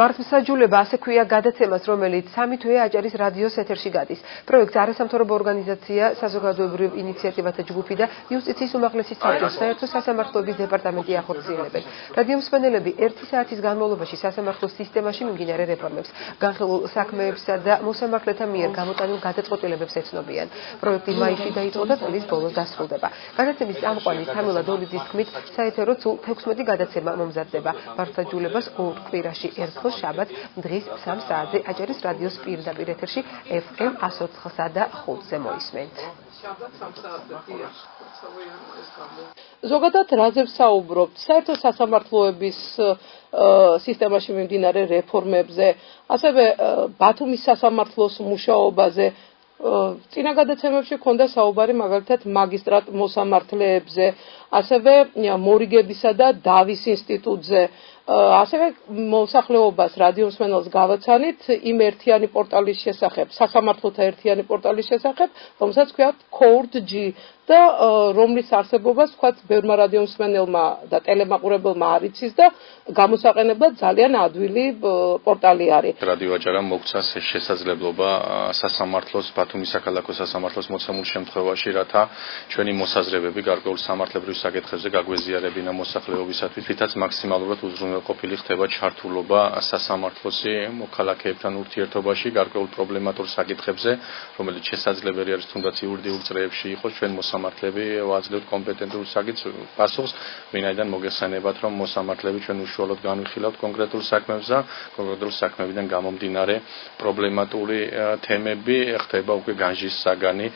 მართლმსაჯულება ასე ქვია გადაცემას, რომელიც 3 თვეა აჭარის რადიოს ეთერში გადის. პროექტს არასამთავრობო ორგანიზაცია, საზოგადოებრივ ინიციატივათა ჯგუფი და იუსტიციის უმაღლესი საბჭოს საერთო სასამართლოების დეპარტამენტი ახორციელებენ. რადიო მსმენელები 1 საათის განმავლობაში სასამართლოს სისტემაში მიმდინარე რეფორმებს, განხილულ საქმეებსა და მოსამართლეთა მიერ გამოტანილ გადაწყვეტილებებს ეცნობიან. პროექტი მაისში დაიწყო და წლის ბოლოს დასრულდება. გადაცემის წამყვანი თამილა დოლიძის თქმით, საეთერო სულ 16 გადაცემა მომზადდება. მართლმსაჯულებას 2 კვირაში ერთხელ შაბათს დღის 3 საათზე აჭარის რადიოს პირდაპირ ეთერში FM 104-სა და 5-ზე მოისმენთ. ზოგადად რაზე ვსაუბრობთ? საერთო სასამართლოების სისტემაში მიმდინარე რეფორმებზე, ასევე ბათუმის სასამართლოს მუშაობაზე. წინა გადაცემებში ჰქონდა საუბარი მაგალითად მაგისტრატ მოსამართლეებზე, ასევე მორიგებისა და დავის ინსტიტუტზე. ასევე მოსახლეობას რადიო მსმენელს გავაცანით იმ ერთიანი პორტალის შესახებ, სასამართლოთა ერთიანი პორტალის შესახებ, რომელსაც ქვია Code-G და რომლის არსებობას თქვათ ბევრმა რადიო მსმენელმა და ტელემაყურებელმა არ იცის და გამოსაყენებლად ძალიან ადვილი პორტალი არის. რადიო აჭარამ მოგცა შესაძლებლობა სასამართლოს, ბათუმის საქალაქო სასამართლოს მოცემულ შემთხვევაში, რათა ჩვენი მოსაზრებები გარკვეულ სამართლებრივ საკითხებზე გაგვეზიარებინა მოსახლეობისათვის, რითაც მაქსიმალურად უზრუნველყოფილი ხდება ჩართულობა სასამართლოსი მოქალაქეებთან ურთიერთობაში გარკვეულ პრობლემატურ საკითხებზე, რომელიც შესაძლებელი არის თუნდაც იურიდიულ წრეებში იყოს, ჩვენ მოსამართლეები ვაძლევთ კომპეტენტურ პასუხს, ვინაიდან მოგეხსენებათ, რომ მოსამართლეები ჩვენ უშუალოდ განვიხილავთ კონკრეტულ საქმეებს და კონკრეტულ საქმეებიდან გამომდინარე პრობლემატური თემები ხდება უკვე განჯის საგანი.